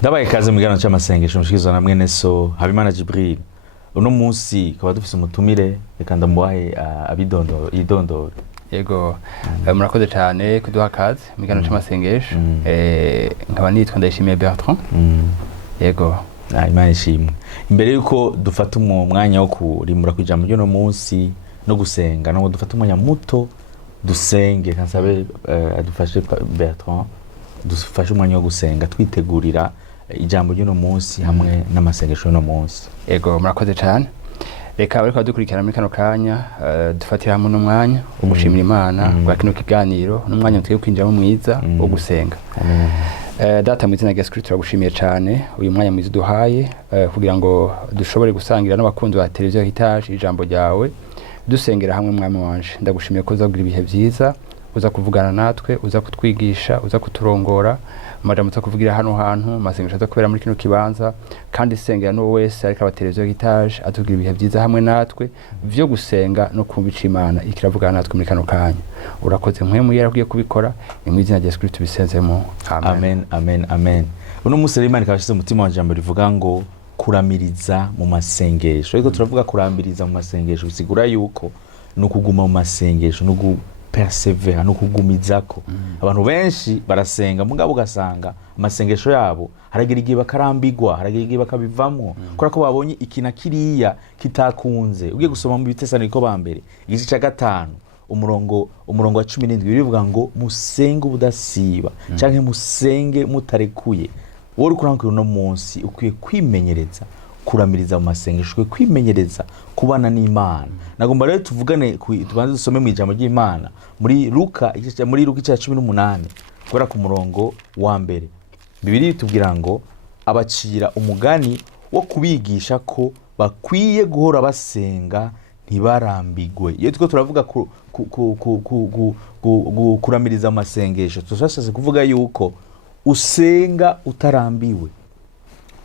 Ndabaye kaze mu gihano cy'amasengesho mushikizwa na mwene so Habimana Jibril. Uno munsi kaba dufise umutumire reka ndamubahe idondoro. Yego murakoze cyane kuduha kaze mu gihano cy'amasengesho. Nkaba nitwa Ndayishimiye Bertrand. Yego Imana ishimwe. Imbere yuko dufata umwanya wo kurimura kwijambo ryo no munsi no gusenga no dufata umwanya muto dusenge kansabe adufashe Bertrand dufashe umwanya wo gusenga twitegurira ijambo ry'uno munsi hamwe n'amasengesho y'uno munsi. Yego murakoze cyane. Reka bariko dukurikirana muri kano kanya dufatira hamwe n'umwanya wo gushimira Imana bwa kino kiganiro n'umwanya tugiye kwinjiramo mwiza wo gusenga. Data mu izina rya Yesu Kristo turagushimiye cyane uyu mwanya mwiza duhaye kugira ngo dushobore gusangira n'abakunzi ba televiziyo Hitaje ijambo ryawe dusengera hamwe mwami wanje. Ndagushimiye ko uzagira ibihe byiza, uza kuvugana natwe, uza kutwigisha, uza kuturongora amajambo uza kuvugira hano hantu, amasengesho aza kubera muri kino kibanza, kandi sengera no wese ariko aba televiziyo Hitaje atugira ibihe byiza hamwe natwe vyo gusenga no kumvica Imana ikiravugana natwe muri kano kanya. Urakoze mpwemu yera kugiye kubikora ni mu izina rya Yesu Kristo bisenzemo. Amen amen amen. Uno munsi Imana ikabashize umutima wa jambo rivuga ngo kuramiriza mu masengesho. Ariko turavuga kurambiriza mu masengesho bisigura yuko no kuguma mu masengesho no persevere no kugumizako. Abantu benshi barasenga mugabo ugasanga amasengesho yabo haragira igihe bakarambigwa, haragira igihe bakabivamwo kora ko babonye ikina kiriya kitakunze. Ugiye gusoma mu Bitesalonike ba mbere igice cya 5 umurongo wa 17 bivuga ngo musenge ubudasiba canke musenge mutarekuye. Wowe ukurangira no munsi ukwiye kwimenyereza kuramiriza mu masengesho, kwimenyereza kubana n'Imana. Nagomba rero tuvugane tubanze dusome mu ijambo ry'Imana muri Luka igice 18 kubera ku murongo wa mbere. Bibiri tubwira ngo abacira umugani wo kubigisha ko bakwiye guhora basenga ntibarambigwe. Iyo tuko turavuga kuramiriza amasengesho tushashaje kuvuga yuko usenga utarambiwe,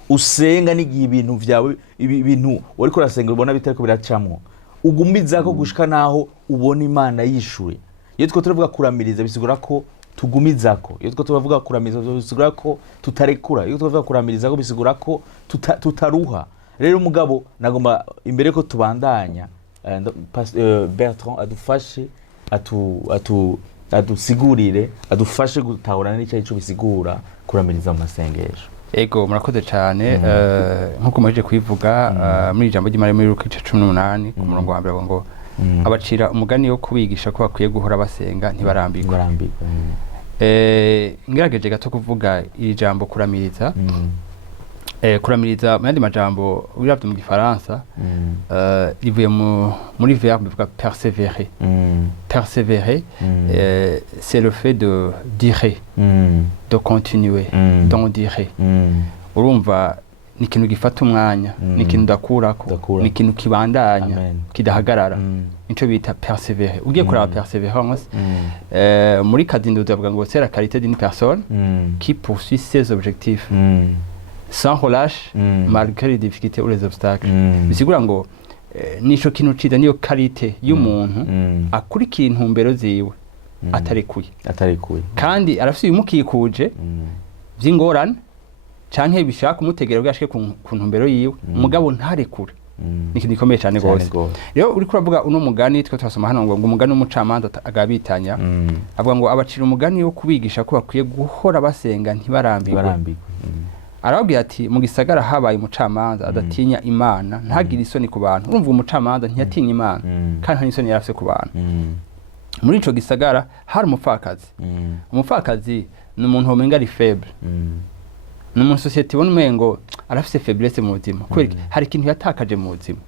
usenga n'igihe ibintu vyawe ibintu wariko urasenga ubona bitariko biracamwo ugumiza ko gushika naho ubona Imana yishuye. Iyo tuko turavuga kuramiriza bisigura ko tugumizako. Iyo tuko turavuga kuramiriza bisigura ko tutarekura. Iyo tuvuga kuramiriza ko bisigura ko tutaruha. Rero mugabo nagomba imbere ko tubandanya Bertrand adufashe adusigurire adufashe gutahura n'icyo bisigura kuramiriza mu masengesho. Ego murakoze cyane. Nkuko mwaje kwivuga muri ijambo ry'Imana muri Luka 18 ku murongo wa mbere ngo abacira umugani wo kubigisha ko bakwiye guhora basenga ntibarambirwa. Ngerageje gato kuvuga iri jambo kuramiriza. Kuramiriza mu yandi majambo uravye mu Gifaransa rivuye muri verbe bivuga persévérer. Persévérer c'est le fait de dire, de continuer, d'en dire. Urumva ni ikintu gifata umwanya, ni ikintu dakurako, ni ikintu kibandanya kidahagarara. Nico bita persévérer. Ugiye kuraba persévérance muri Kadindo tuvuga ngo c'est la qualité d'une personne qui poursuit ses objectifs sans relâche malgré les difficultés ou les obstacles. Bisigura ngo nico kintu ciza niyo qualité y'umuntu akurikira intumbero ziwe atarekuye kandi arafise ibimukikuje vy'ingorane canke bishaka kumutegera bwashike ku ntumbero yiwe mugabo ntarekure. Ni ikintu gikomeye cyane gose. Rero uri kuravuga uno mugani twe twasoma hano ngo umugani w'umucamanza agabitanya avuga ngo abacira umugani wo kubigisha ko bakwiye guhora basenga ntibarambirwe. Arababwira ati mu gisagara habaye umucamanza adatinya Imana ntagira isoni ku bantu. Urumva umucamanza ntiyatinya Imana kandi nta isoni yarafise ku bantu. Muri ico gisagara hari umupfakazi. Umupfakazi ni umuntu womenga ari faible. Ni umuntu society ibona umengo arafise faiblesse mu buzima kubera hari ikintu yatakaje mu buzima.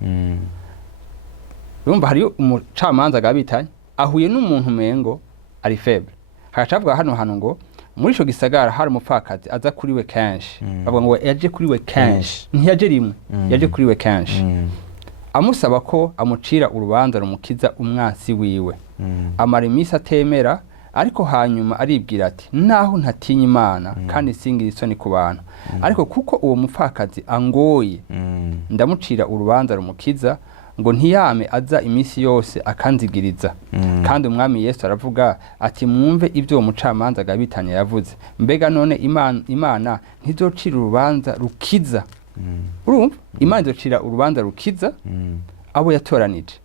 Urumva hari umucamanza agabitanye ahuye n'umuntu umengo ari faible. Hagacavuga hano ngo muri ico gisagara hari umupfakazi aza kuri we kenshi. Bavuga ngo yaje kuri we kenshi, ntiyaje rimwe, yaje kuri we kenshi. Amusaba ko amucira urubanza rumukiza umwansi wiwe. Amara iminsi atemera ariko hanyuma aribwira ati naho ntatinya Imana kandi singira isoni ku bantu ariko kuko uwo mupfakazi angoye ndamucira urubanza rumukiza ngo ntiyame aza iminsi yose akanzigiriza kandi umwami Yesu aravuga ati mwumve ibyo umucamanza agabitanya yavuze mbega none imana ntizocira urubanza rukiza urumva imana izocira urubanza rukiza abo yatoranije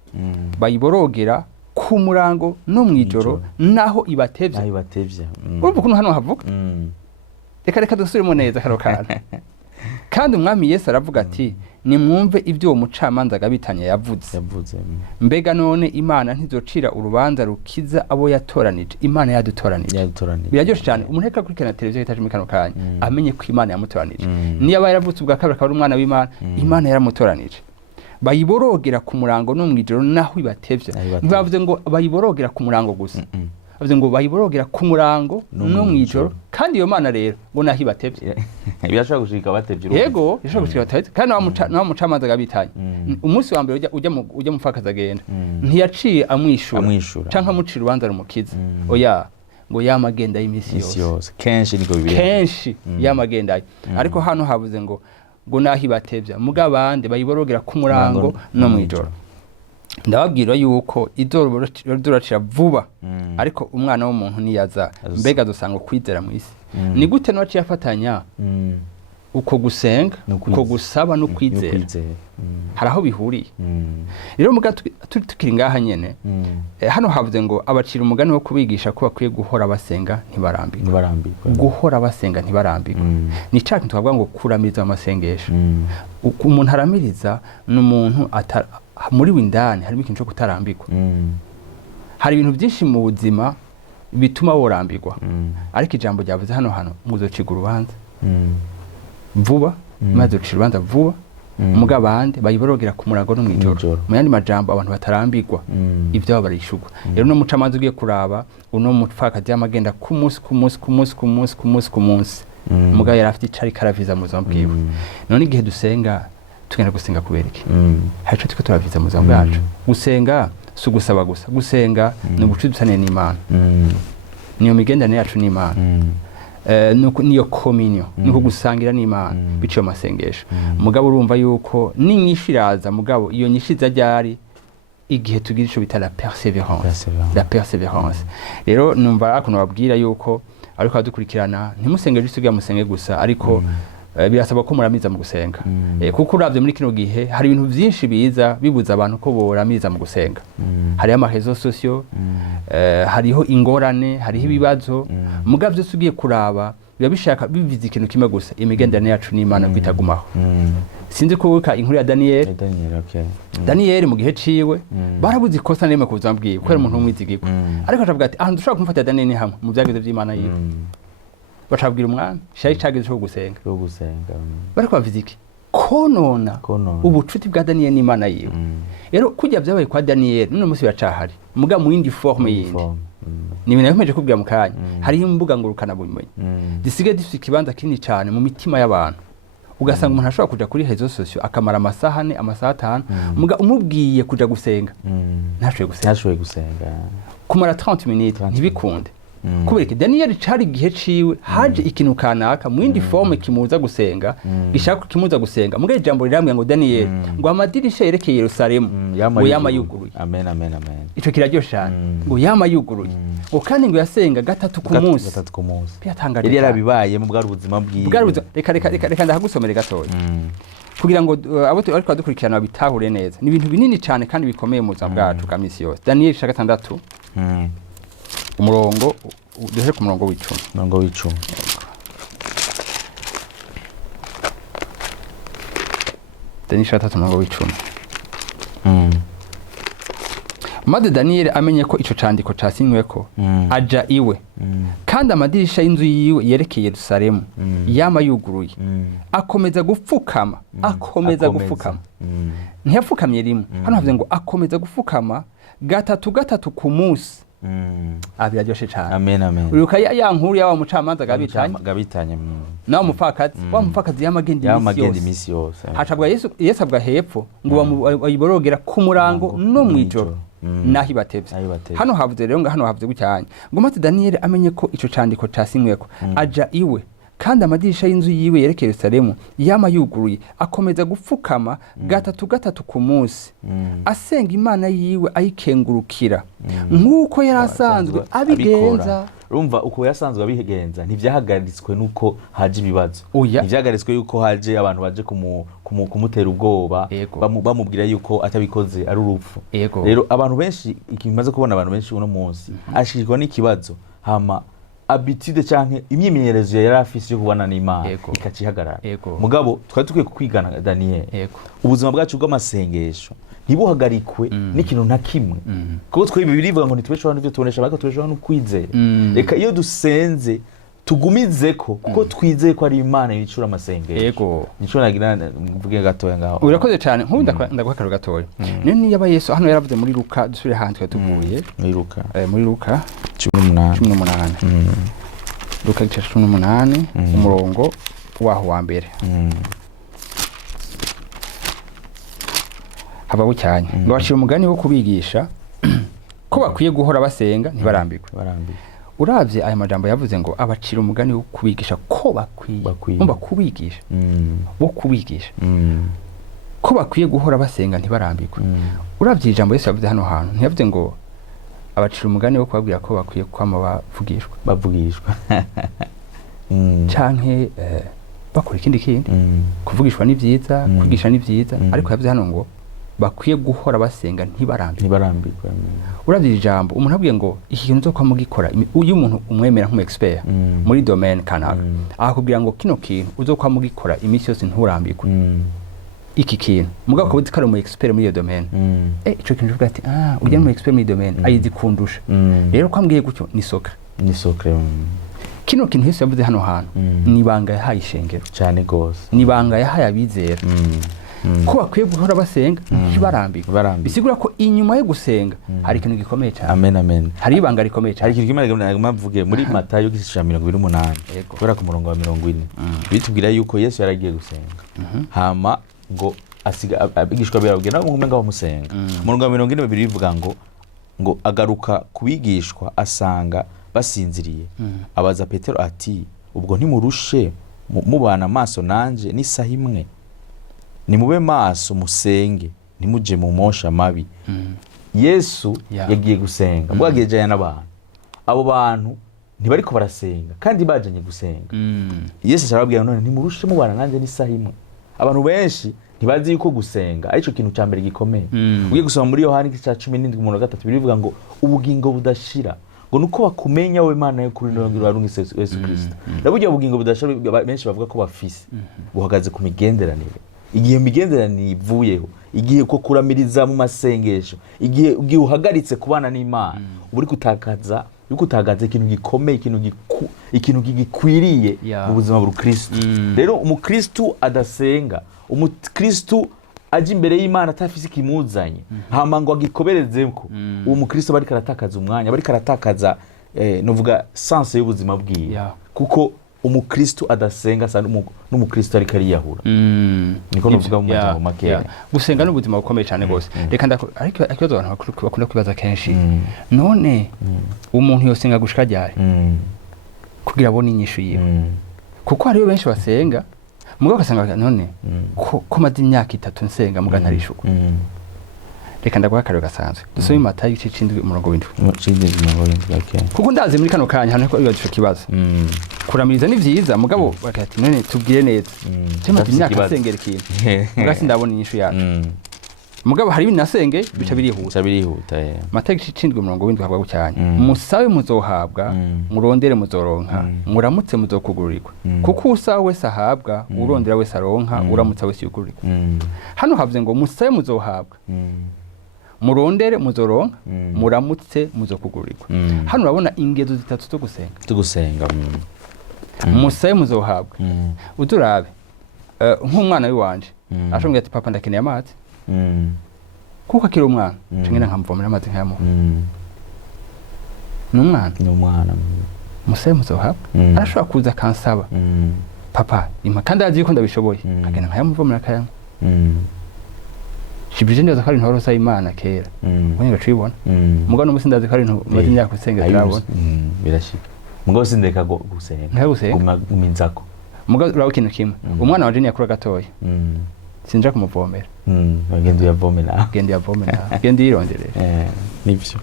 bayiborogera ku murango no mwijoro naho ibatevye urumva ukuntu hano havuga reka dusubiremo neza karo kana kandi umwami Yesu aravuga ati nimwumve ibyo umucamanza agabitanya yavuze mbega none imana ntizocira urubanza rukiza abo yatoranije imana yadutoranije biraryoshe cyane umuntu reka kurikirana televiziyo itaje muri kano kanya amenye ko imana yamutoranije niyo yaravutse ubwa kabiri akaba ari umwana w'imana imana yaramutoranije bayiborogera ku murango no mwijoro naho ibatevye ntibavuze ngo bayiborogera ku murango gusa bavuze ngo bayiborogera ku murango no mwijoro kandi iyo mana rero ngo naho ibatevye birashobora gushika batevye yego birashobora gushika batevye kandi naho mucamanza agabitanye umunsi wa mbere ujya mupfakaza agenda ntiyaciye amwishura canke amucira urubanza rumukiza oya ngo yamagenda y'imisi yose kenshi niko bibiri kenshi yamagenda ariko hano havuze ngo naho ibatevya mugabande bayiborogera ku murango no mwijoro ndababwira yuko idoro duracira vuba ariko umwana w'umuntu niyaza mbega dusanga kwizera mu isi ni gute no afatanya uko gusenga uko gusaba no kwizera haraho bihuriye rero muga tukiri ngaha nyene hano havuze ngo abacira umugani wo kubigisha ko bakwiye guhora basenga ntibarambirwa guhora basenga ntibarambirwa ni cyakintu twavuga ngo kuramiriza amasengesho umuntu aramiriza n'umuntu muri windani harimo ikintu cyo kutarambirwa hari ibintu byinshi mu buzima bituma worambirwa ariko ijambo ryavuze hano muzociga urubanza vuba maze ucira urubanza vuba mugabande bayiborogera ku murango no mwijoro mu yandi majambo abantu batarambirwa ibyo babarishugwa rero no mucamanza ugiye kuraba uno mupfakazi y'amagenda ku munsi mugabo yari afite icari karaviza mu buzima bwiwe none igihe dusenga tugenda gusenga kubereke haco tiko turaviza mu buzima bwacu gusenga si ugusaba gusa gusenga ni ubucuti dusaniye n'Imana niyo migendane yacu n'Imana niyo communion niko gusangira n'Imana biciye amasengesho mugabo urumva yuko ninyishiraza mugabo iyo nyishiza ryari igihe tugira ico bita la persévérance rero numva akuno babwira yuko ariko adukurikirana ntimusenge juste musenge gusa ariko birasaba ko muramiza mu gusenga kuko uravye muri kino gihe hari ibintu byinshi biza bibuza abantu ko boramiza mu gusenga hari amahezo sociaux hariho ingorane hariho ibibazo mugavyo sugiye kuraba birabishaka biviza ikintu kimwe gusa imigendane yacu n'Imana kwitagumaho sinzi ko wika inkuru ya Daniel Daniel mu gihe ciwe barabuze ikosa neme kuzambwiye ko ari umuntu umwizigirwa ariko acavuga ati ndushaka kumfata Daniel ni hamwe mu byageze by'Imana yiwe bacabwira umwami shari cageze cyo gusenga bariko baviziki konona ubucuti bwa Daniel n'Imana yiwe rero kujya byabaye kwa Daniel none musi biracahari muga mu yindi forme yindi ni ibintu yakomeje kubwira mu kanya hariho imbuga ngurukana bumenyi zisigaye zifite ikibanza kinini cyane mu mitima y'abantu ugasanga umuntu ashobora kuja kuri réseaux sociaux akamara amasaha 4 amasaha 5 muga umubwiye kuja gusenga ntashoboye gusenga kumara 30 minutes ntibikunde kubereka Daniel cari gihe ciwe haje ikintu kanaka mu yindi forme kimuza gusenga gishaka kimuza gusenga muga ijambo riramwe ngo Daniel ngo amadirisha yerekeye Yerusalemu ngo yamayuguruye amen ico kiraryoshe cyane ngo yamayuguruye ngo kandi ngo yasenga gatatu ku munsi byatangaje yari yarabibaye mu bwari ubuzima bwiwe reka ndahagusomere gatoya kugira ngo abo ariko badukurikirana babitahure neza ni ibintu binini cyane kandi bikomeye mu buzima bwacu bwa misi yose Daniel 6:6 umurongo duhere ku murongo w'icumi Daniel 6:3 umurongo w'icumi maze Daniel amenye ko ico candiko casinyweko aja iwe kandi amadirisha y'inzu yiwe yerekeye Yerusalemu yama yuguruye akomeza gupfukama ntiyapfukamye rimwe hano havuze ngo akomeza gupfukama gatatu ku munsi abiraryoshe cyane amen uruka ya nkuru yawa mucamanza gabitanye nawo mupfakazi yamagenda imisi yose hacabwa Yesu abwa hepfo ngo bayiborogera ku murango no mwijoro nahi batevye hano havuze rero hano havuze gucyanye ngo maze Daniel amenye ko ico candiko casinyweko aja iwe kandi amadirisha y'inzu yiwe yerekeye Yerusalemu yama yuguruye, akomeza gupfukama gatatu ku munsi asenga Imana yiwe ayikengurukira nk'uko yari asanzwe abigenza. Urumva uko yasanzwe abigenza ntivyahagaritswe nuko haje ibibazo, Oya. ntivyahagaritswe yuko haje abantu baje kumutera ubwoba Ego. bamubwira yuko atabikoze ari urupfu. Ego. Rero abantu benshi ikimaze kubona abantu benshi uno munsi ashikirwa n'ikibazo hama habitude canke imyimenyerezo yari afise yo kubana n'Imana Ego. ikacihagarara. Ego. Mugabo twari tukwiye kwigana Daniel. Ego. Ubuzima bwacu bw'amasengesho ntibuhagarikwe n'ikintu na kimwe, kuko twebwe birivuga ngo ntitubeshaho n'ivyo tubonesha, ariko tubeshaho no kwizera. Reka iyo dusenze tugumizeko, kuko twizeye ko ari Imana yicura amasengesho. Ego. Nico nagira mvuge gatoya ngaho. Urakoze cyane. Nk'ubu ndaguha akaro gatoya. Niyo yaba Yesu hano yaravuze muri Luka, dusubire hantu twari tuvuye. Muri Luka 18. Luka 18 umurongo waho wa mbere. Haba bucyanye ngo bashira umugani wo kubigisha ko bakwiye guhora basenga ntibarambirwe. Uravye aya majambo yavuze ngo abacira umugani wo kubigisha ko bakwiye umba kubigisha wo kubigisha ko bakwiye guhora basenga ntibarambirwe. Uravye ijambo Yesu yavuze hano hantu ntiyavuze ngo abacira umugani wo kubabwira ko bakwiye kwama bavugishwa canke bakora ikindi kuvugishwa ni vyiza, kwigisha ni vyiza, ariko yavuze hano ngo bakwiye guhora basenga ntibarambirwe. Uravye ijambo umuntu abwiye ngo iki kintu zo kwa mugikora, uyu muntu umwemera nk'umexpert muri domaine kanaka akubwira ngo kino kintu uzo kwa mugikora imisi yose nturambirwe iki kintu, mugabo ko uzi ko ari mu expert muri iyo domaine ico kintu uvuga ati ujya mu expert muri domaine ayizi kundusha, rero kwambwiye gutyo ni sokre. Kino kintu Yesu yavuze hano hantu ni banga yahaye ishengero cyane gose, ni banga yahaye abizera ko bakwiye guhora basenga ntibarambirwe. Bisigura ko inyuma yo gusenga hari ikintu gikomeye cyane. Amen. Hari ibanga rikomeye cyane. Hari ikintu kimwe mvuge muri Matayo 28 kubera ku murongo wa 40 bitubwira yuko Yesu yaragiye gusenga hama ngo asiga abigishwa birabwira nabo ngumenga bamusenga. Murongo wa 42 bivuga ngo agaruka kubigishwa asanga basinziriye, abaza Petero ati ubwo ntimurushe mubana amaso nanje n'isaha imwe? Nimube maso musenge nimuje mu mosha mabi. Yesu yagiye gusenga bwagejanye n'abantu, abo bantu ntibariko barasenga kandi bajanye gusenga. Yesu arababwira none ntimurushe mubana nanje n'isaha imwe. Abantu benshi ntibazi yuko gusenga arico kintu ca mbere gikomeye. Ugiye gusoma muri Yohana 17:3 birivuga ngo ubugingo budashira ngo nuko bakumenya we Imana yo kuri ndongero warungise Yesu Kristo. Ndaburyo ubugingo budashira benshi bavuga ko bafise buhagaze ku migenderanire. Igihe migenderanire ivuyeho, igihe ko kuramiriza mu masengesho, igihe uhagaritse kubana n'Imana, uri kutagaza ikintu gikomeye, ikintu gikwiriye mu buzima bwa Kristo. Rero umukristo adasenga, umukristo aje imbere y'Imana atafise ikimuzanye hama ngo agikoberezeko, uwo mukristo bari karatakaza umwanya, bari karatakaza novuga sense y'ubuzima bwiwe, kuko umukristo adasenga sa n'umukristo ari kariyahura. Niko novuga mu majambo makeya. Gusenga n'ubuzima bukomeye cyane gose. Reka ariko akibazo abantu bakunda kwibaza kenshi, none umuntu yosenga gushika ryari kugira abone inyishu yiwe? Kuko hariyo benshi basenga mugabo ugasanga none ko maze imyaka 3 nsenga muga ntarishuka. Reka ndaguha akarero gasanzwe dusome Matayo 7:7. Kuko ndazi muri kano kanya hano ko bibazo kibazo kuramiriza ni vyiza mugabo bakati none tubwire neza cyema imyaka nsengera ikintu mugasi ndabona inyishu yacu mugabo hari binasenge bica birihuta Matayo 7:7 havuga cyane musabe muzohabwa murondere muzoronka muramutse muzokugururirwa kuko usawe wese ahabwa urondera wese aronka uramutse wese yugururirwa. Hano havuze ngo musabe muzohabwa murondere muzoronka muramutse muzokugururirwa. Hano urabona ingezo zitatu zo gusenga. Musabe muzohabwa udurabe nk'umwana w'iwanje ashobora ati papa ndakeneye amazi kuko akiri umwana cyangwa nkamuvomera amazi nkayamuha n'umwana musabe muzohabwa arashobora kuza kansaba papa impa kandi azi yuko ndabishoboye agenda nkayamuvomera akayanywa. Shibije neza ko ari ntoro sa Imana kera wenge gacibona mugabo no musindazi ko ari nto maze imyaka usengera turabona birashika mugabo sindeka gusenga guminzako mugabo uraho ikintu kimwe umwana wanje yakura gatoya sinja kumuvomera agenda uyavome nawe genda yironderere nivyo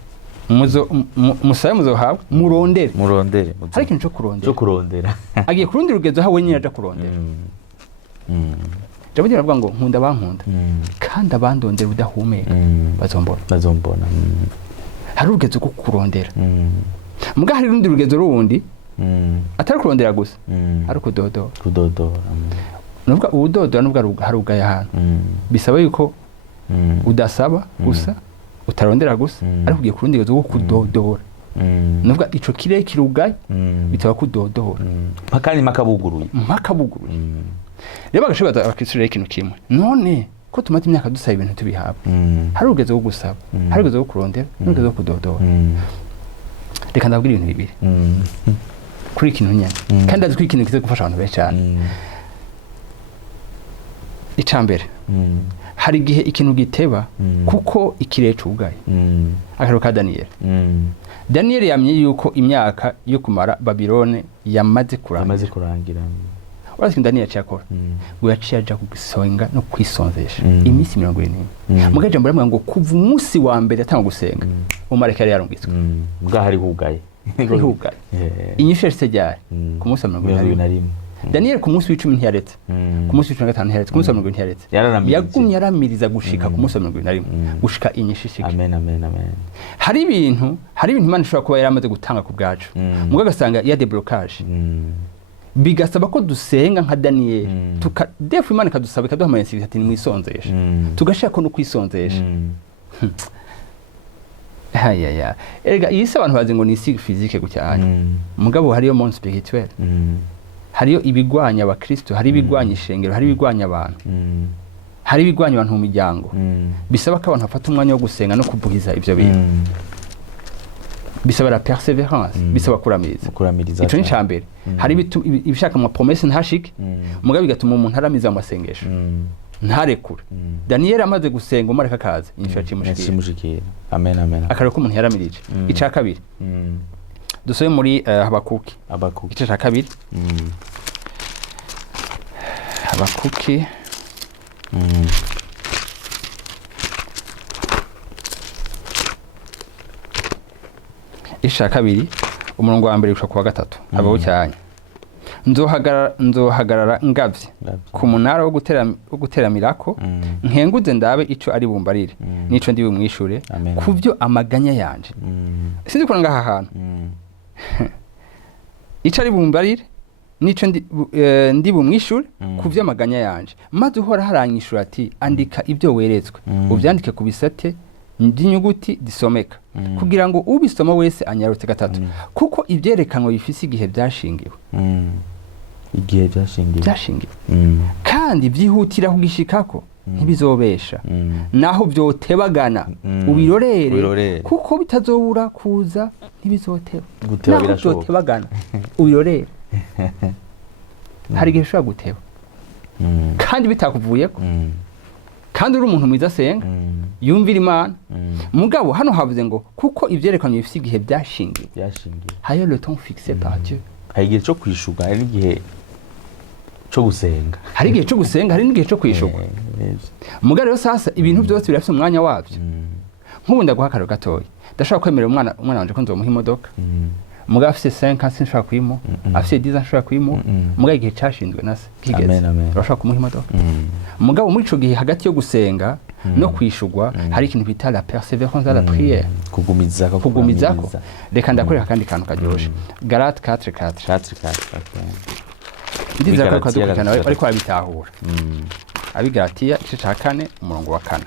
musabe muzohabwa murondere hari ikintu cyo kurondera agiye kurondera urugezo hawe nyine aja kurondera Jabo dira ngo nkunda bankunda kandi abandondera udahumeka bazombona hari urugezo ko kurondera muga hari rundi rugezo rundi atari kurondera gusa ari kudodora nubwo ubudodora nubwo hari ugaya ahantu bisaba yuko udasaba gusa utarondera gusa ariko ugiye kurundi rugezo ko kudodora nubwo ico kirekire ugaye bitaba kudodora pakani makabuguruye reba gashobora abakristo ikintu kimwe none ko tumaze imyaka dusaba ibintu tubihabwa hari urugezo wo gusaba hari urugezo wo kurondera n'urugezo wo kudodora reka ndabwira ibintu bibiri kuri ikintu nyene kandi azi ko ikintu kize gufasha abantu benshi cyane icambere hari igihe ikintu giteba kuko ikirere cugaye akaro ka Daniel yamye yuko imyaka yo kumara Babilone yamaze kurangira urasi Daniel cyakora ngo yaciye aja kugisonga no kwisonzesha iminsi 40 mugaje mbere ngo kuva umunsi wa mbere atanga gusenga umareka yari yarungitswe mbwa hari hugaye inyishe sejari ku munsi wa 41 Daniel ku munsi w'10 ntiyaretse ku munsi w'15 ntiyaretse ku munsi wa 20 ntiyaretse yagumye yaramiriza gushika ku munsi wa 21 gushika inyishishika amen hari ibintu Imana ishobora kuba yaramaze gutanga ku bwacu muga gasanga ya deblocage bigasaba ko dusenga nka Daniel defu Imana kadusaba kaduha amayinsi ati nimwisonzesha tugashaka no kwisonzesha haya erega yise abantu bazi ngo ni isi physique gucyanya mugabo hariyo monde spirituel hariyo ibigwanya abakristo hari ibigwanya ishengero hari ibigwanya abantu hari ibigwanya abantu mu miryango bisaba ko abantu bafata umwanya wo gusenga no kubuhiza ivyo bintu bisaba la persévérance bisaba kuramiriza ico ni cambere hari ibishaka mu promesse ntashike mugabo bigatuma umuntu aramiza mu masengesho ntarekure Daniel amaze gusenga umareka kaza insha cimushikira amen akaro ko umuntu yaramirije ica kabiri dusoye muri Habakuki ica ca kabiri Habakuki isha kabiri umurongo wa mbere gushaka kuwa gatatu habaho cyane nzohagarara ngavye ku munara wo guteramirako nkenguze ndabe ico ari bumbarire nico ndi bumwishure kuvyo amaganya yanje sinzi ko ngaha hantu ico ari bumbarire nico ndi bumwishure kuvyo amaganya yanje maze uhora haranyishura ati andika ibyo weretswe uvyandike ku bisate ndinyuguti disomeka kugira ngo ubisoma wese anyarutse gatatu kuko ivyerekanwa bifise igihe byashingiwe kandi vyihutira kugishikako ntibizobesha naho vyotebagana ubirorere kuko bitazobura kuza ntibizoteba naho vyotebagana ubirorere hari igihe ushobora guteba kandi bitakuvuyeko kandi uri umuntu mwiza asenga yumvira Imana mugabo hano havuze ngo kuko ivyerekanye bifise igihe byashingiwe hayo le temps fixé par Dieu hari igihe cyo kwishuga hari igihe cyo gusenga hari n'igihe cyo kwishuga mugabo rero sasa ibintu byose birafite umwanya wabyo nk'ubu ndaguha akaro gatoya ndashaka kwemera umwana wanje ko nzomuha imodoka mugabo afite 5 ans nshaka kuyimo afite 10 ans nshaka kuyimo mugabo igihe cyashinzwe nase kigeze urashaka kumuha imodoka mugabo muri ico gihe hagati yo gusenga no kwishugwa hari ikintu bita la persévérance à la prière kugumizako reka ndakoreka kandi kantu karyoshe Galate 4:4 ndiza ko kadukurikirana ariko abitahura abigalatiya igice ca 4 umurongo wa 4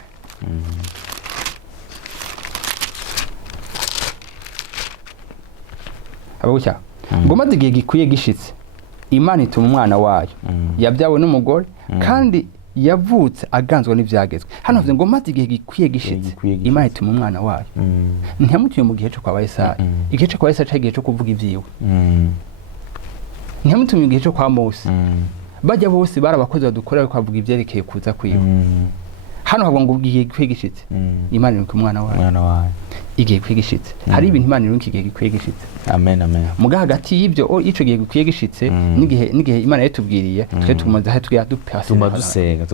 abagucya ngo maze igihe gikwiye gishitse Imana ituma umwana wayo yabyawe n'umugore kandi yavutse aganzwa n'ivyagezwe hano havuze ngo maze igihe gikwiye gishitse Imana ituma umwana wayo ntiyamutuye mu gihe cyo kwa Yesaya igihe cyo kwa Yesaya cyagiye cyo kuvuga ivyiwe ntiyamutuye mu gihe cyo kwa Mose bajya bose barabakoze badukorera kwavuga ivyerekeye kuza kwiwe hano havuga ngo igihe gikwiye gishitse Imana ituma umwana wayo igihe kwigishitse hari ibintu Imana irunka igihe gikwiye gishitse amen amen muga hagati y'ibyo ico gihe gikwiye gishitse n'igihe Imana yatubwiriye twe tumaze aho twiya tuma dusenga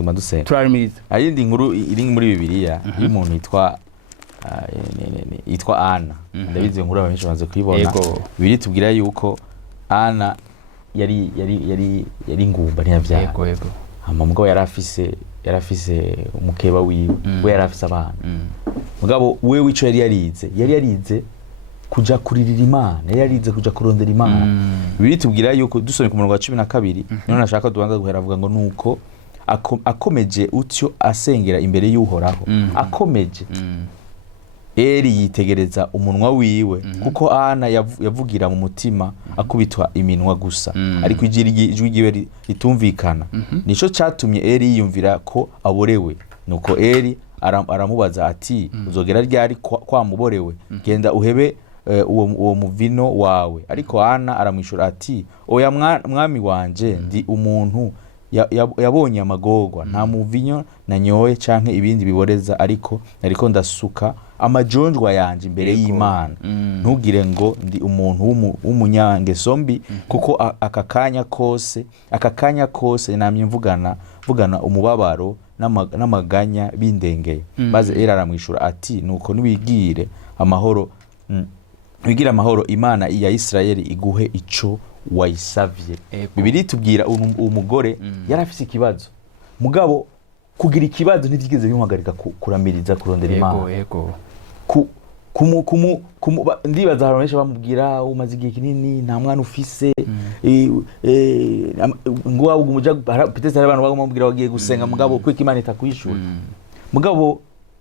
turarimiriza ayindi nkuru iri muri Bibiliya y'umuntu yitwa Ana ndabizi nkuru abantu benshi kuyibona biri tubwira yuko Ana yari ngumba ntiyavyara yego mugabo yari afise umukeba wiwe we yari afise abana mugabo wewe ico yari yarize kuja kuririra Imana yari yarize kuja kurondera Imana biri tubwira yuko dusomye ku murongo wa 12 none nashaka dubanza guhera avuga ngo nuko akomeje utyo asengera imbere y'Uhoraho akomeje Eli yitegereza umunwa wiwe kuko Ana yavugira mu mutima akubitwa iminwa gusa ariko ijwi ryiwe ritumvikana nico catumye Eli yiyumvira ko aborewe nuko Eli aramubaza ati uzogera ryari kwa muborewe genda uhebe uwo muvino wawe ariko Ana aramwishura ati oya mwami wanje ndi umuntu yabonye amagorwa nta muvinyo nanyoye canke ibindi biboreza ariko ndasuka amajonjwa yanje imbere y'Imana ntugire ngo ndi umuntu w'umunyangeso mbi kuko aka kanya kose namye mvugana umubabaro n'amaganya bindengeye maze Eli aramwishura ati nuko niwigire amahoro Imana ya Isirayeli iguhe ico wayisavye Bibiliya tubwira umugore yari afise ikibazo mugabo kugira ikibazo ntivyigeze bimuhagarika kuramiriza kurondera Imana ndibaza abantu benshi bamubwira umaze igihe kinini nta mwana ufise ngo umuja pitese abantu bamubwira wagiye gusenga mugabo kwiko Imana itakwishura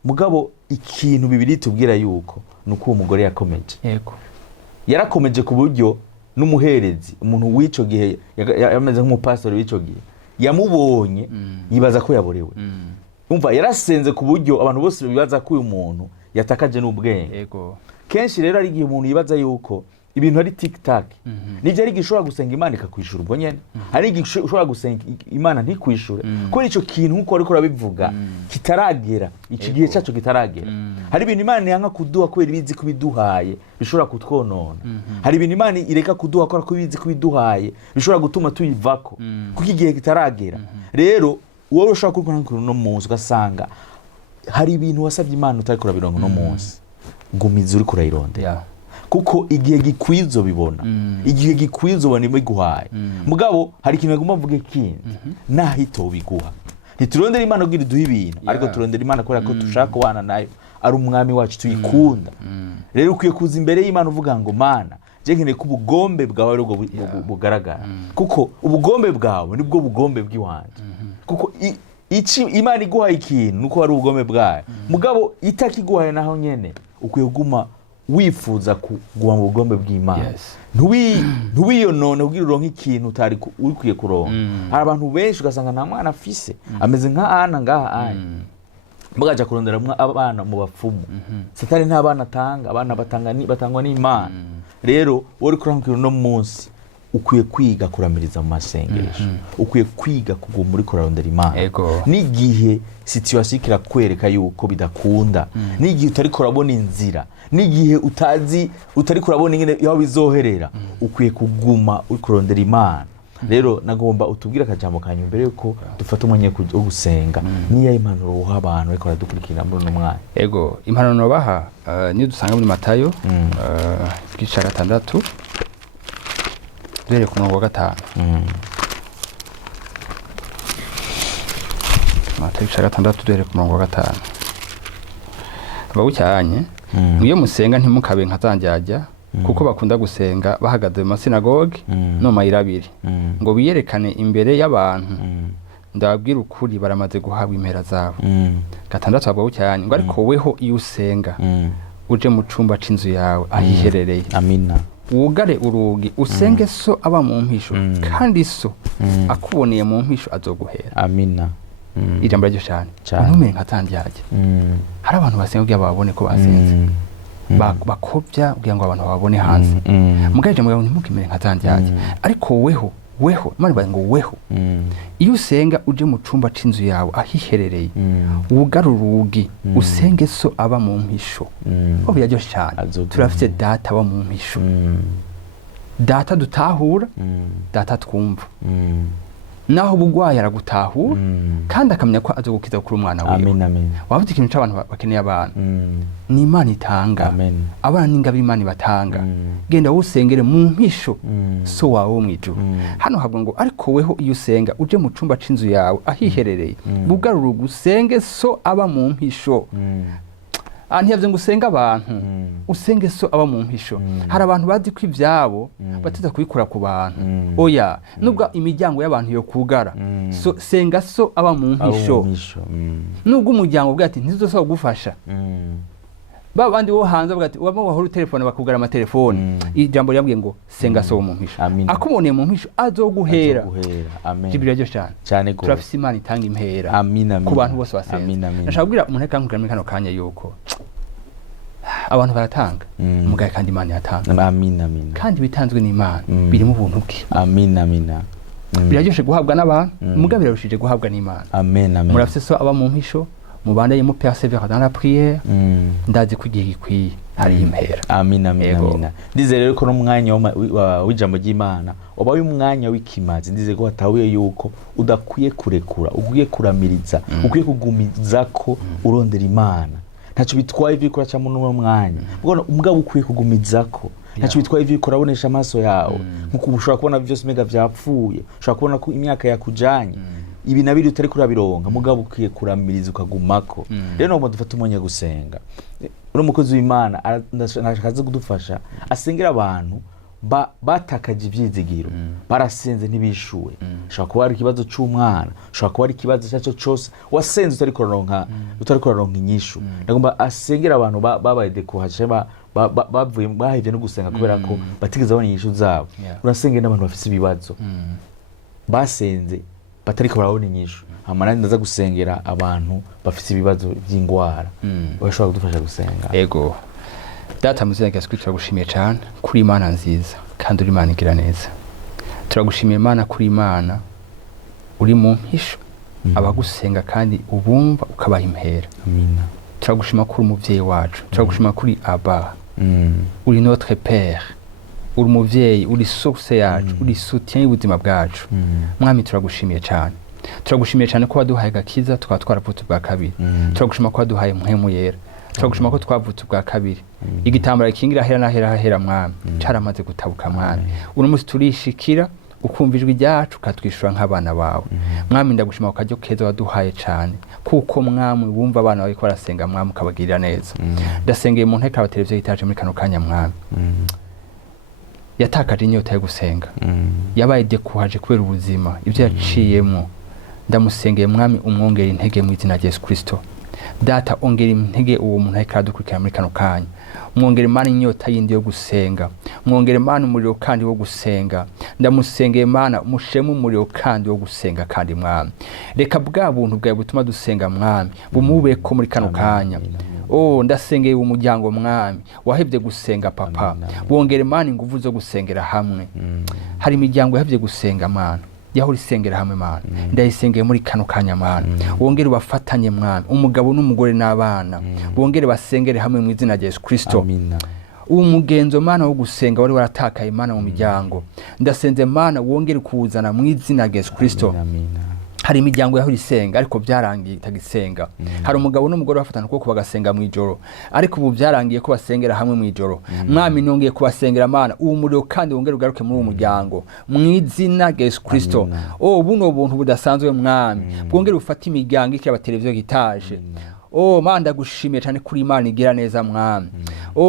mugabo ikintu Bibiliya tubwira yuko nuko uwo mugore yakomeje yarakomeje ku buryo n'umuherezi umuntu w'ico gihe yameze nk'umupastori w'ico gihe yamubonye yibaza ko yaborewe umva yarasenze ku buryo abantu bose bibaza ko uyu muntu yatakaje n'ubwenge kenshi rero ari igihe umuntu yibaza yuko ibintu ari tic-tac nivyo ari gishobora gusenga Imana ikakwishura ubwo nyene hari gishobora gusenga Imana ntikwishure ko ico kintu nkuko ariko rabivuga kitaragera iki gihe cyaco kitaragera hari ibintu Imana yanka kuduha kubera ibizi kubiduhaye bishobora kutwonona hari ibintu Imana ireka kuduha ko ibizi kubiduhaye bishobora gutuma tuyivako kuko igihe kitaragera rero wowe ushaka kurwana no munsi ugasanga hari ibintu wasabye Imana utari kurabironka no munsi gumiza uri kurayirondera kuko igihe gikwizo bibona igihe gikwizo ubona imiguhaye mugabo hari ikintu agomba mvuge kindi nahito biguha ntiturondera Imana kugira iduhe ibintu ariko turondera Imana kubera ko dushaka kubana nayo ari umwami wacu tuyikunda rero ukwiye kuza imbere y'Imana uvuga ngo Mana je nkeneye ko ubugombe bwawe ari bwo bugaragara kuko ubugombe bwawe nibwo bugombe bw'iwanje kuko Imana iguhaye ikintu nuko ari ubugombe bwawe mugabo itakiguhaye naho nyene ukwiye guma wifuza kuguma mu bugombe bw'Imana ntuwiyonone kugira uronke ikintu utari ukwiye kuronka hari abantu benshi ugasanga nta mwana afise ameze nka Ana ngaha bagaja kurondera abana mu bapfumu Satani nta bana atanga abana batangwa n'Imana rero wori kurangira no munsi ukwiye kwiga kuramiriza mu masengesho ukwiye kwiga kuguma muri kurarondera Imana n'igihe situation kirakwereka yuko bidakunda n'igihe utari kurabona inzira n'igihe utari kurabona ingene yaho bizoherera ukwiye kuguma uri kurondera Imana rero nagomba utubwira akajambo kanyu mbere yuko dufata umwanya wo gusenga niya impanuro uha abantu ariko baradukurikira muri no mwanya impanuro baha ni dusanga muri Matayo igice 6 dore ku murongo wa 5 Matayo 6 dore ku murongo wa 5 babucyanye iyo musenga ntimukabe nkazanjajya kuko bakunda gusenga bahagaze mu masinagoge no mayirabiri ngo biyerekane imbere y'abantu ndababwira ukuri baramaze guhabwa impera zabo 6 babucyanye ngo ariko weho iyo usenga uje mu cumba c'inzu yawe ahiherereye amina wugare urugi usenge so aba mu mpisho kandi so akuboneye mu mpisho azoguhera amina ijambo ryo cyane ntumenye nkatandyaje hari abantu basenga kugira babone ko basenze bakobya kugira ngo abantu babone hanze mugaje mugabo ntimukimere nkatandyaje ariko weho weho Imana ivuga ngo weho iyo usenga uje mu cumba c'inzu yawe ahiherereye wugara urugi usenge so aba mu mpisho ho biraryoshe cyane turafite data aba mu mpisho data dutahura data twumva naho bugwaye aragutahura kandi akamenya ko azogukiza kuri umwana wiwe wavuze ikintu c'abantu bakeneye abana ni Imana itanga abana n'ingabe Imana batanga genda wusengere mu mpisho so wawe wo mwijuru hano havuga ngo ariko weho iyo usenga uje mu cumba c'inzu yawe ahiherereye bugarura gusenge so aba mu mpisho ntiyavye ngo usenga abantu usenge so aba mu mpisho hari abantu bazi ko ivyabo bateza kubikora ku bantu oya nubwo imiryango y'abantu yo kugara so senga so aba mu mpisho nubwo umuryango bwa ati ntizosa kugufasha babandi bo hanze bavuga ati waba wahora telefone bakugara ama telefone ijambo ryabwiye ngo senga so mu mpisho akumone mu mpisho azoguhera Bibiliya ryo cyane go turafise Imana itanga impera ku bantu bose basenga nashaka kubwira umuntu akankugara muri kano kanya yuko abantu baratanga mugaye kandi Imana yatanga kandi bitanzwe n'Imana biri mu buntu bwe biraryoshe guhabwa n'abantu mugabe birarushije guhabwa n'Imana murafise so aba mu mpisho mubandanye mu persévérer dans la prière ndazi kugiye gikwiye hari impera amina ndize rero ko no mwanya w'ijambo ry'Imana wabaye umwanya w'ikimazi ndize ko hatawiye yuko udakwiye kurekura ukwiye kuramiriza ukwiye kugumiza ko urondera Imana ntaco bitwaye ibikora cyamo no mwanya ubwo ukwiye kugumiza ko ntaco bitwaye ibikora abonesha amaso yawe nkuko ushobora kubona byose mega vyapfuye ushobora kubona ko imyaka yakujanye ibi nabiri utari kurabironga mugabo ukwiye kuramiriza ukagumako rero no dufata umwanya gusenga uri umukozi w'Imana ndashakaze kudufasha asengera abantu batakaje ivyizigiro barasenze ntibishuwe ushobora kuba ari ikibazo c'umwana ushobora kuba ari ikibazo cyaco cyose wasenze utari kuraronka inyishu ndagomba asengera abantu babaye decouragé bavuye bahevye no gusenga kubera ko batigeze babona inyishu zabo urasengera n'abantu bafise ibibazo basenze batariko barabona inyishu amarani ndaza gusengera abantu bafite ibibazo by'ingwara bashobora kudufasha gusenga ego data muzina Yesu Kristo turagushimiye cyane kuri Imana nziza kandi uri Imana igira neza turagushimiye Imana kuri Imana uri mu mpisho abagusenga kandi ubumva ukabaha impera turagushima kuri umuvyeyi wacu turagushima kuri Abba uri notre père uri umuvyeyi uri source yacu uri soutien y'ubuzima bwacu mwami turagushimiye cyane ko waduhaye gakiza tukaba twaravutse bwa kabiri turagushima ko waduhaye mpemu yera turagushima ko twavutse bwa kabiri igitambara kingira hera mwami caramaze gutabuka mwami uno musi turishikira ukumva ijwi ryacu katwishura nk'abana bawe mwami ndagushima ko kajyo keza waduhaye cyane kuko mwami wumva abana bawe ko barasenga mwami ukabagirira neza ndasengeye mu nteka abateleviziyo itaje muri kano kanya mwami yatakaje inyota yo gusenga yabaye decouragé kubera ubuzima ibyo yaciyemo ndamusengeye mwami umwongera intege mu izina rya Yesu Kristo data ongera intege uwo muntu ariko adukurikira muri kano kanya mwongere Imana inyota yindi yo gusenga mwongere Imana umuriro kandi wo gusenga ndamusengeye Imana mushemu umuriro kandi wo gusenga kandi mwami reka bwa buntu bwawe butuma dusenga mwami bumube ko muri kano kanya ndasengeye umuryango mwami wahebye gusenga papa wongere Imana ingufu zo gusengera hamwe hari imiryango yahebye gusenga Mana yahuri sengera hamwe Mana ndayisengeye muri kano kanya Mana wongere bafatanye mwami umugabo n'umugore n'abana wongere basengere hamwe mu izina rya Yesu Kristo umugenzo Mana wo gusenga wari waratakaye Mana mu miryango ndasenze Mana wongere kuzana mu izina rya Yesu Kristo hari imiryango yahuri senga ariko byarangiye itagisenga hari umugabo n'umugore bafatana ko bagasenga mu ijoro ariko ubu byarangiye ko basengera hamwe mu ijoro mwami nongeye kubasengera Mana uwo muriro kandi wongere ugaruke muri uwo muryango mu izina rya Yesu Kristo buno buntu budasanzwe mwami bwongere ufata imiryango ikira abateleviziyo gitaje Mana ndagushimiye cyane kuri Imana igira neza mwami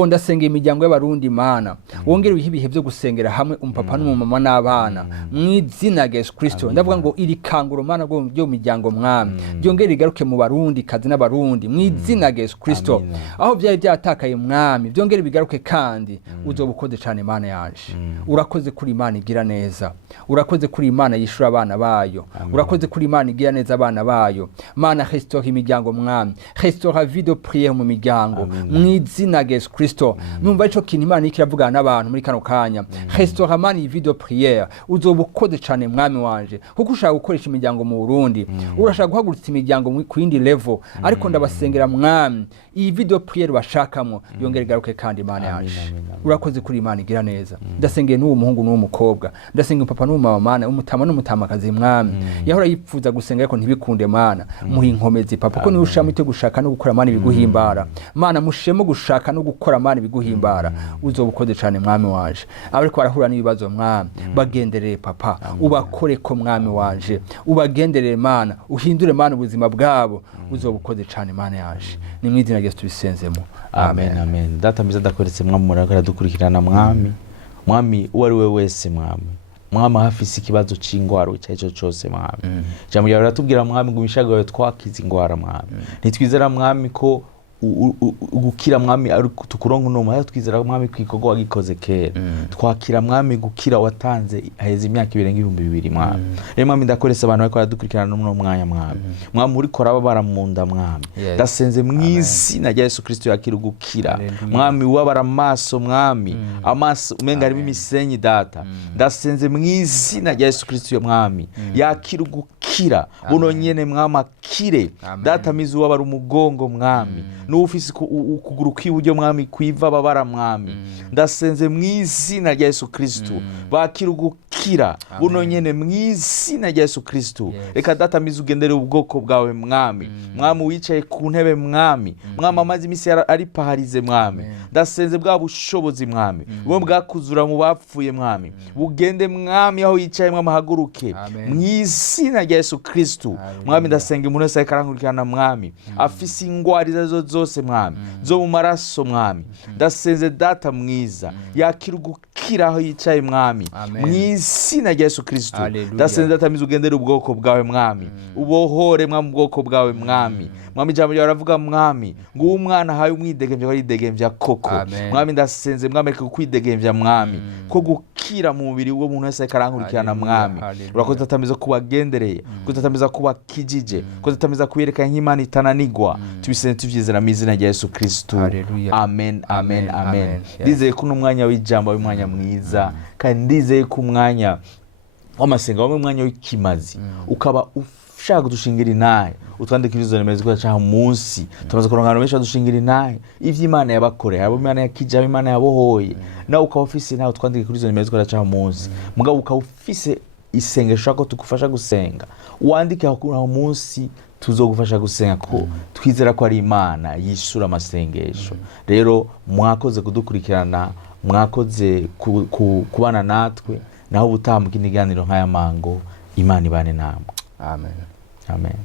ndasengeye imiryango y'abarundi Mana wongere ibihe byo gusengera hamwe umupapa n'umumama n'abana mu izina rya Yesu Kristo ndavuga ngo iri kanguro Mana byo miryango mwami byongere igaruke mu barundi kazi n'abarundi mu izina rya Yesu Kristo aho byari byatakaye mwami byongere bigaruke kandi uzobukoze cyane Mana yaje urakoze kuri Imana igira neza urakoze kuri Imana yishura abana bayo urakoze kuri Imana igira neza abana bayo Mana restaure imiryango mwami restaure vie de prière mu miryango mu izina rya Yesu Kristo numva ico kintu Imana ikiravuga n'abantu muri kano kanya restaura mani iyi video prière uzobukoze cane mwami wanje kuko ushaka gukoresha imiryango mu Burundi urashaka guhagurutsa imiryango ku yindi level ariko ndabasengera mwami iyi video prière bashakamo yongere garuke kandi Imana yanje urakoze kuri Imana igira neza ndasengeye n'uwo muhungu n'uwo mukobwa ndasengeye papa n'uwo mama umutama n'umutamakazi mwami yahora yipfuza gusenga ariko ntibikunde Mana muhi inkomezi papa ko nirushamo ite gushaka no gukora Mana ibiguhimbara Mana mushemo gushaka no gukora Mana ibiguhimbara uzobukoze cane mwami wanje abariko barahura n'ibibazo mwami bagenderere papa ubakore ko mwami wanje ubagenderere Mana uhindure Mana ubuzima bwabo uzobukoze cane Mana yanje ni mwizina Yesu tubisenzemo amen amen data mbiza ndakoretse mwami murakara dukurikirana mwami mwami uwari we wese mwami hafise ikibazo c'ingwara icyo cyose mwami jambo yawe ratubwira mwami ngo ibishagawe twakiza ingwara mwami nitwizera mwami ko gukira mwami ari tukuronka no mwami twizera mwami kwikogo wagikoze kera twakira mwami gukira watanze aheza imyaka 2200 mwami rero mwami ndakoresa abantu bariko baradukurikirana no mwanya mwami uri koraba baramunda mwami dasenze mw'izina rya Yesu Kristo yakira gukira mwami wabara amaso mwami amaso umenga ari imisenyi data ndasenze mw'izina rya Yesu Kristo mwami yakira gukira buno nyene mwami akire data mizu wabara umugongo mwami n'ufise ukuguru kw'iburyo mwami kwiva babara mwami ndasenze mw'izina rya Yesu Kristo bakira gukira buno nyene mw'izina rya Yesu Kristo reka data mizu ugendere ubwoko bwawe mwami wicaye ku ntebe mwami amazi imisi ari paharize mwami ndasenze bwa bushobozi mwami bwo bwakuzura mu bapfuye mwami bugende mwami aho yicaye mwami haguruke mw'izina rya Yesu Kristo mwami ndasenga umuntu wese akarankurikirana mwami afise ingwara zose mwami zo mu maraso mwami ndasenze data mwiza yakira gukira aho yicaye mwami mw'izina rya Yesu Kristo ndasenze data mizu ugendere ubwoko bwawe mwami ubohore mwami ubwoko bwawe mwami ijambo ryawe ravuga mwami ngo umwana haye umwidegemvya ari degemvya koko mwami ndasenze mwami reka kwidegemvya mwami ko gukira mu mubiri wo muntu wese akarankurikirana mwami urakoze tatamiza kubagendereye ko tatamiza kubakijije ko tatamiza kuyereka nk'Imana itananigwa tubisenze tuvyizera mu izina rya Yesu Kristo amen amen amen ndizeye ko n'umwanya w'ijambo w'umwanya mwiza kandi ndizeye ko umwanya w'amasenga wo mu mwanya w'ikimazi ukaba ushaka kudushingira inaye utwandikira izo nemeza ko cyaha munsi tumaze kurongana benshi badushingira inaye ivy'Imana yabakoreye abo Imana yakija Imana yabohoye nawe ukaba ufise nawe utwandikira kuri izo nemeza ko cyaha munsi mugabo ukaba ufise isengesho ko tukufasha gusenga wandike aho munsi tuzogufasha gusenga ko twizera ko ari Imana yishura amasengesho rero mwakoze kudukurikirana mwakoze kubana natwe naho butambuka iniganiro nk'aya mango Imana ibane namwe amen amen